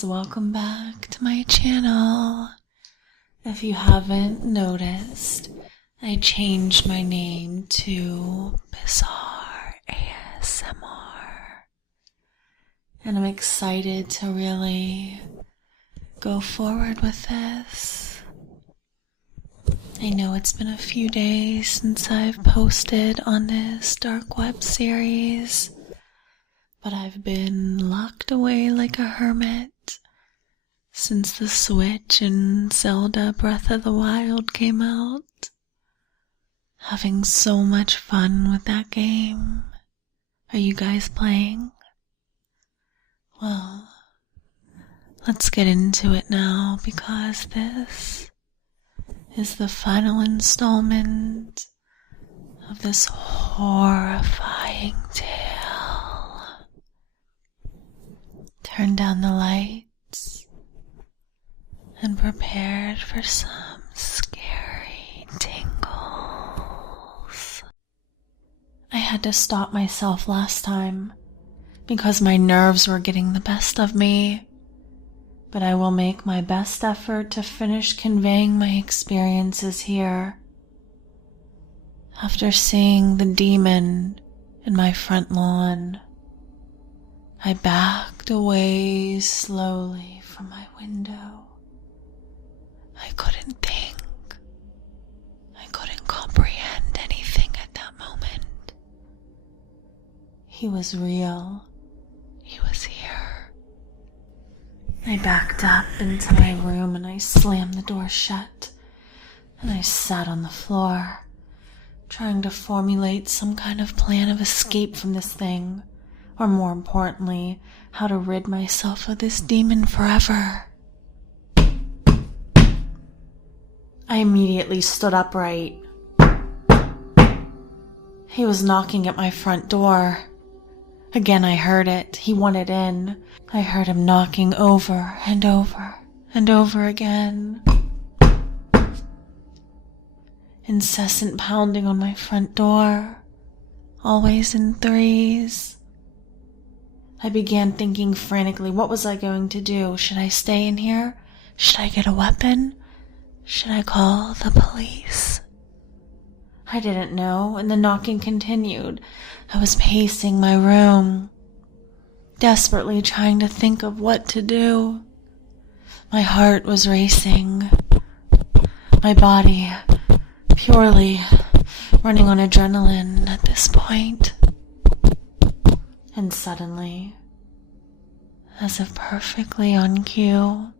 guys, welcome back to my channel. If you haven't noticed, I changed my name to Bizarre ASMR. And I'm excited to really go forward with this. I know it's been a few days since I've posted on this dark web series, but I've been locked away like a hermit since the Switch and Zelda Breath of the Wild came out. Having so much fun with that game. Are you guys playing? Well, let's get into it now because this is the final installment of this horrifying tale. Turn down the lights and prepared for some scary tingles. I had to stop myself last time because my nerves were getting the best of me, but I will make my best effort to finish conveying my experiences here. After seeing the demon in my front lawn, I backed away slowly from my window. I couldn't think. I couldn't comprehend anything at that moment. He was real. He was here. I backed up into my room and I slammed the door shut, and I sat on the floor, trying to formulate some kind of plan of escape from this thing. Or more importantly, how to rid myself of this demon forever. I immediately stood upright. He was knocking at my front door. Again, I heard it. He wanted in. I heard him knocking over and over and over again. Incessant pounding on my front door, always in threes. I began thinking frantically, what was I going to do? Should I stay in here? Should I get a weapon? Should I call the police? I didn't know, and the knocking continued. I was pacing my room, desperately trying to think of what to do. My heart was racing, my body purely running on adrenaline at this point. And suddenly, as if perfectly on cue,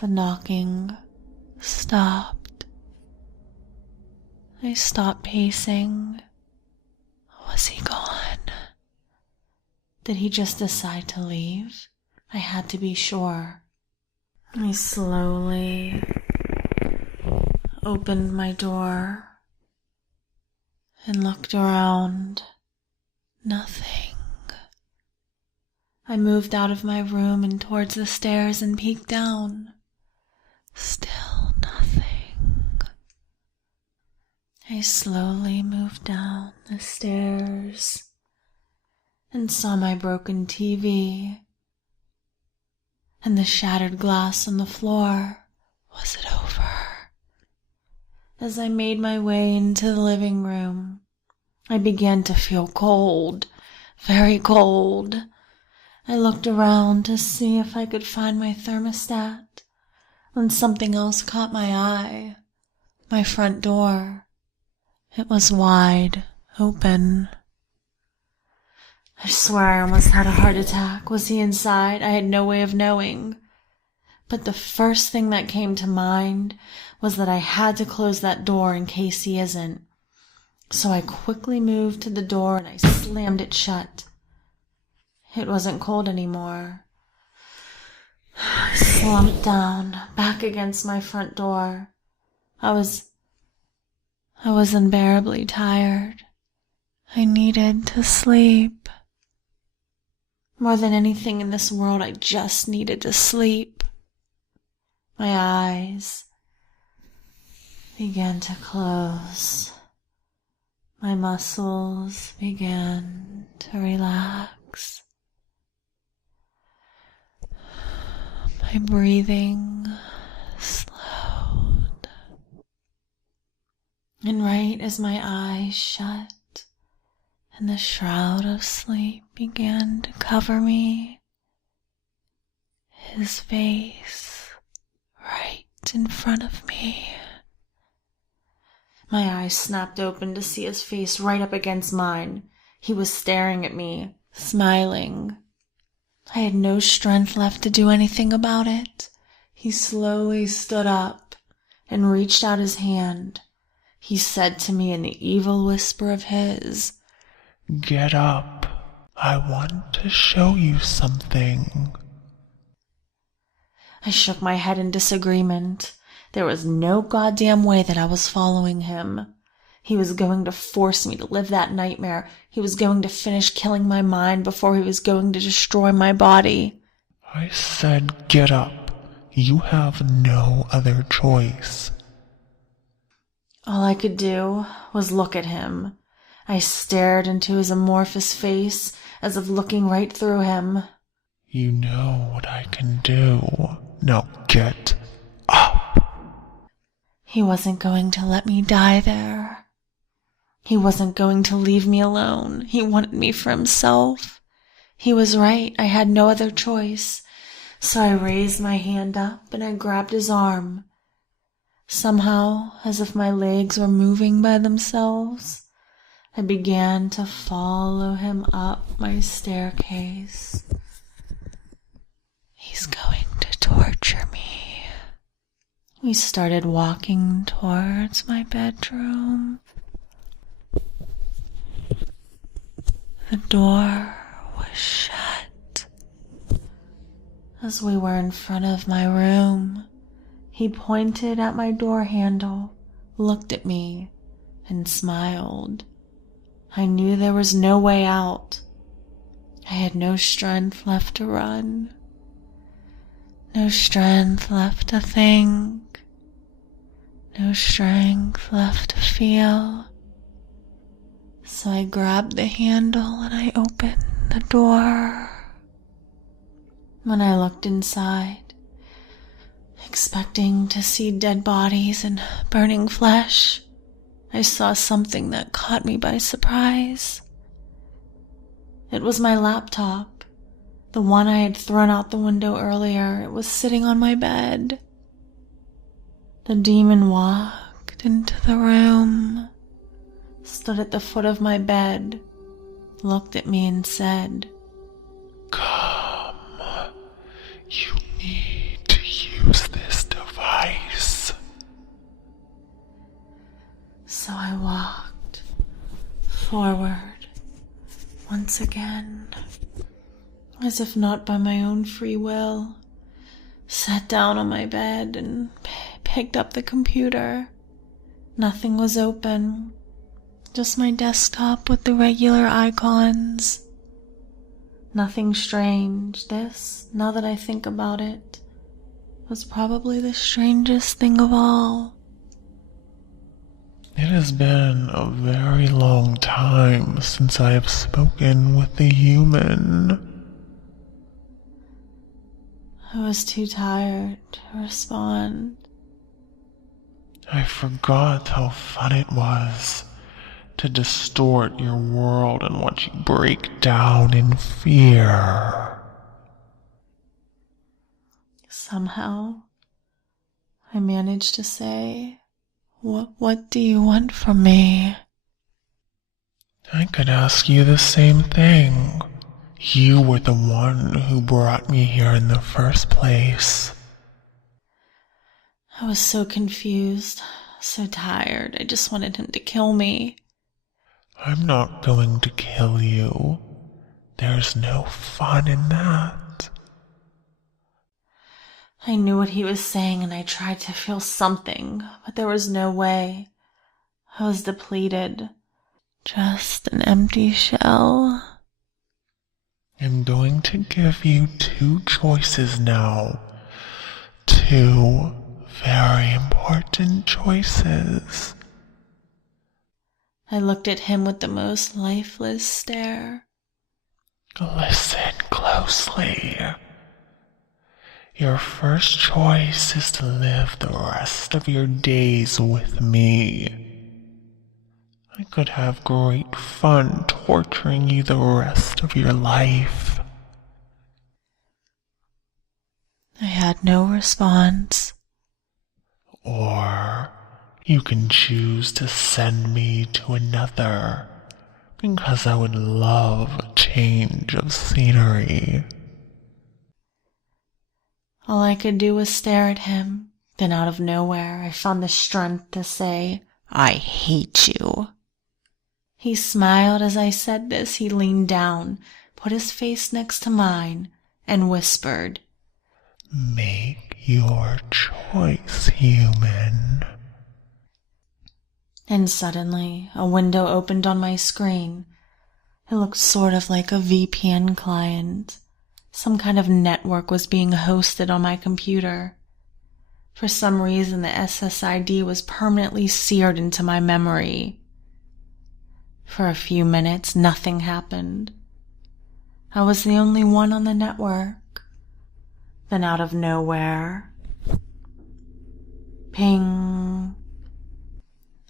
the knocking stopped. I stopped pacing. Was he gone? Did he just decide to leave? I had to be sure. I slowly opened my door and looked around. Nothing. I moved out of my room and towards the stairs and peeked down. Still nothing. I slowly moved down the stairs and saw my broken TV and the shattered glass on the floor. Was it over? As I made my way into the living room, I began to feel cold, very cold. I looked around to see if I could find my thermostat, when something else caught my eye. My front door. It was wide open. I swear I almost had a heart attack. Was he inside? I had no way of knowing. But the first thing that came to mind was that I had to close that door in case he isn't. So I quickly moved to the door and I slammed it shut. It wasn't cold anymore. I slumped down, back against my front door. I was unbearably tired. I needed to sleep. More than anything in this world, I just needed to sleep. My eyes began to close. My muscles began to relax. cheeks. My breathing slowed. And right as my eyes shut and the shroud of sleep began to cover me, his face right in front of me. My eyes snapped open to see his face right up against mine. He was staring at me, smiling. I had no strength left to do anything about it. He slowly stood up and reached out his hand. He said to me in the evil whisper of his, "Get up. I want to show you something." I shook my head in disagreement. There was no goddamn way that I was following him. He was going to force me to live that nightmare. He was going to finish killing my mind before he was going to destroy my body. I said get up. You have no other choice. All I could do was look at him. I stared into his amorphous face as if looking right through him. You know what I can do. Now get up. He wasn't going to let me die there. He wasn't going to leave me alone. He wanted me for himself. He was right. I had no other choice. So I raised my hand up and I grabbed his arm. Somehow, as if my legs were moving by themselves, I began to follow him up my staircase. He's going to torture me. We started walking towards my bedroom. The door was shut. As we were in front of my room, he pointed at my door handle, looked at me, and smiled. I knew there was no way out. I had no strength left to run. No strength left to think. No strength left to feel. So I grabbed the handle and I opened the door. When I looked inside, expecting to see dead bodies and burning flesh, I saw something that caught me by surprise. It was my laptop, the one I had thrown out the window earlier. It was sitting on my bed. The demon walked into the room, stood at the foot of my bed, looked at me and said, Come. You need to use this device. So I walked forward once again, as if not by my own free will, sat down on my bed and picked up the computer. Nothing was open, just my desktop with the regular icons. Nothing strange. This, now that I think about it, was probably the strangest thing of all. It has been a very long time since I have spoken with a human. I was too tired to respond. I forgot how fun it was to distort your world and watch you break down in fear. Somehow, I managed to say, What do you want from me? I could ask you the same thing. You were the one who brought me here in the first place. I was so confused, so tired. I just wanted him to kill me. I'm not going to kill you. There's no fun in that. I knew what he was saying and I tried to feel something, but there was no way. I was depleted. Just an empty shell. I'm going to give you two choices now. Two very important choices. I looked at him with the most lifeless stare. Listen closely. Your first choice is to live the rest of your days with me. I could have great fun torturing you the rest of your life. I had no response. Or you can choose to send me to another, because I would love a change of scenery. All I could do was stare at him. Then out of nowhere, I found the strength to say, "I hate you." He smiled as I said this. He leaned down, put his face next to mine, and whispered, Make your choice, human. And suddenly, a window opened on my screen. It looked sort of like a VPN client. Some kind of network was being hosted on my computer. For some reason, the SSID was permanently seared into my memory. For a few minutes, nothing happened. I was the only one on the network. Then out of nowhere, ping,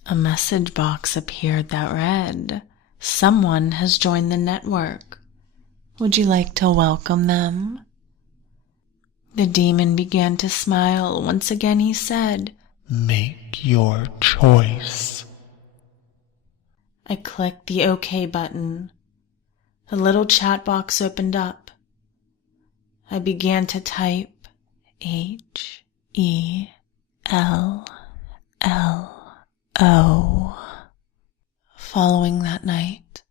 a message box appeared that read, "Someone has joined the network. Would you like to welcome them?" The demon began to smile. Once again he said, Make your choice. I clicked the OK button. The little chat box opened up. I began to type HELLO. Following that night,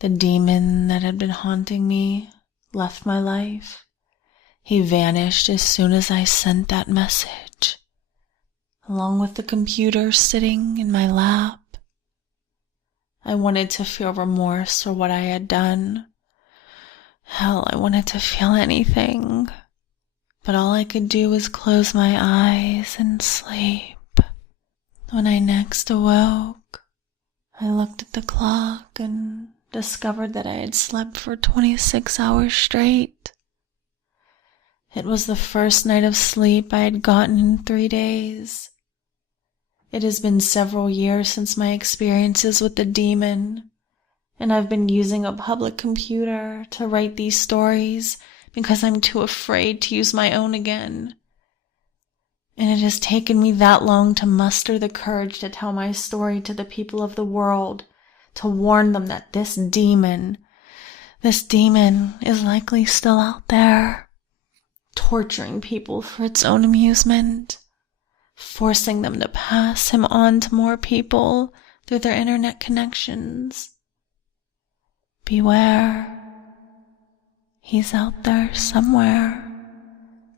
the demon that had been haunting me left my life. He vanished as soon as I sent that message, along with the computer sitting in my lap. I wanted to feel remorse for what I had done. Hell, I wanted to feel anything. But all I could do was close my eyes and sleep. When I next awoke, I looked at the clock and discovered that I had slept for 26 hours straight. It was the first night of sleep I had gotten in 3 days. It has been several years since my experiences with the demon, and I've been using a public computer to write these stories because I'm too afraid to use my own again. And it has taken me that long to muster the courage to tell my story to the people of the world, to warn them that this demon is likely still out there, torturing people for its own amusement, forcing them to pass him on to more people through their internet connections. Beware. He's out there somewhere,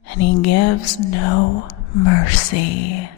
and he gives no mercy.